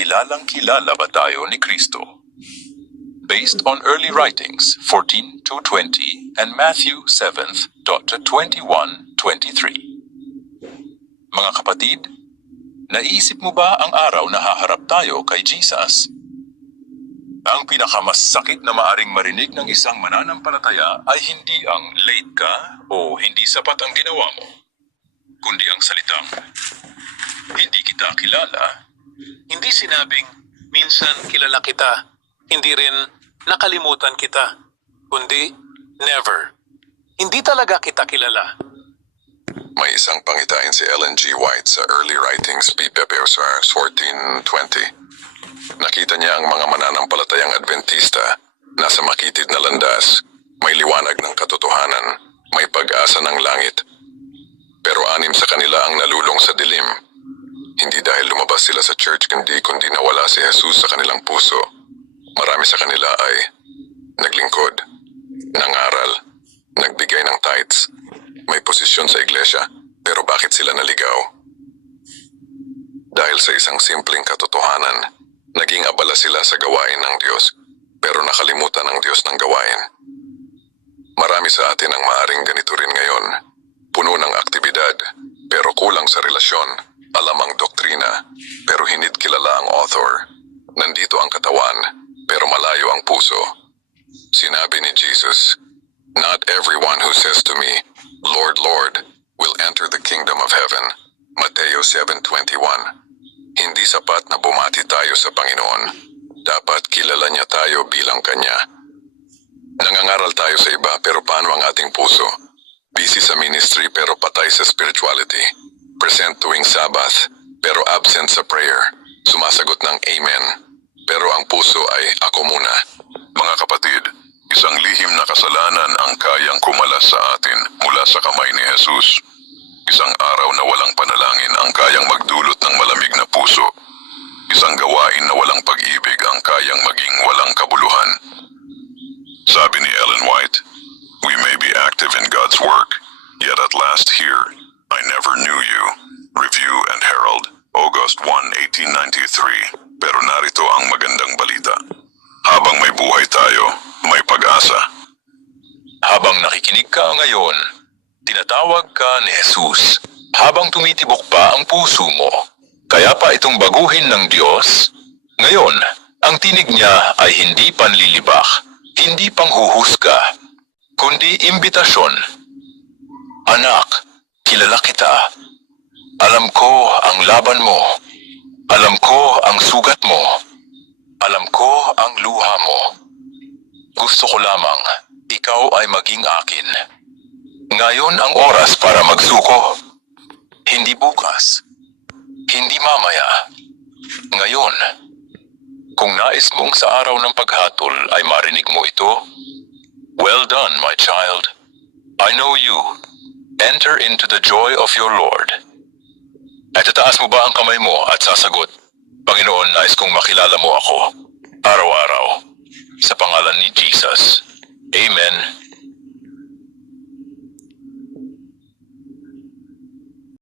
kilalang-kilala ba tayo ni Kristo? Based on early writings 14 to 20 and Matthew 7th to 21:23. Mga kapatid, naisip mo ba ang araw na haharap tayo kay Jesus? Ang pinakamasakit na maaring marinig ng isang mananampalataya ay hindi ang late ka o hindi sapat ang ginawa mo, kundi ang salitang, hindi kita kilala. Hindi sinabing, minsan kilala kita, hindi rin nakalimutan kita, kundi never. Hindi talaga kita kilala. May isang pangitain si Ellen G. White sa early writings BPPSR 1420. Nakita niya ang mga mananampalatayang Adventista nasa makitid na landas, may liwanag ng katotohanan, may pag-asa ng langit. Pero 6 sa kanila ang nalulong sa dilim. Hindi dahil lumabas sila sa church kundi nawala si Jesus sa kanilang puso. Marami sa kanila ay naglingkod, nangaral, nagbigay ng tithes, may posisyon sa iglesia, pero bakit sila naligaw? Dahil sa isang simpleng katotohanan, naging abala sila sa gawain ng Diyos, pero nakalimutan ng Diyos ng gawain. Marami sa atin ang maaring ganito rin ngayon, puno ng aktibidad, pero kulang sa relasyon, alam ang doktrina, pero hinid kilala ang author. Nandito ang katawan, pero malayo ang puso. Sinabi ni Jesus, "Not everyone who says to me, Lord, Lord, will enter the kingdom of heaven." Mateo 7:21. Hindi sapat na bumati tayo sa Panginoon. Dapat kilala niya tayo bilang Kanya. Nangangaral tayo sa iba pero paano ang ating puso? Busy sa ministry pero patay sa spirituality. Present tuwing Sabbath pero absent sa prayer. Sumasagot ng Amen. Pero ang puso ay ako muna. Mga kapatid, isang lihim na kasalanan ang kayang kumalas sa atin mula sa kamay ni Jesus. Isang araw na walang panalangin ang kayang magdulot ng malamig na puso. Isang gawain na walang pag-ibig ang kayang maging walang kabuluhan. Sabi ni Ellen White, "We may be active in God's work, yet at last here, I never knew you." Review and Herald, August 1, 1893. Pero narito ang magandang balita. Habang may buhay tayo, may pag-asa. Habang nakikinig ka ngayon, tinatawag ka ni Jesus. Habang tumitibok pa ang puso mo, kaya pa itong baguhin ng Diyos. Ngayon, ang tinig niya ay hindi panlilibak, hindi panghuhusga, kundi imbitasyon. Anak, kilala kita. Alam ko ang laban mo. Alam ko ang sugat mo. Alam ko ang luha mo. Gusto ko lamang, ikaw ay maging akin. Ngayon ang oras para magsuko. Hindi bukas. Hindi mamaya. Ngayon. Kung nais mong sa araw ng paghatol ay marinig mo ito, well done, my child. I know you. Enter into the joy of your Lord. At tataas mo ba ang kamay mo at sasagot, Panginoon, nais kong makilala mo ako, araw-araw, sa pangalan ni Jesus. Amen.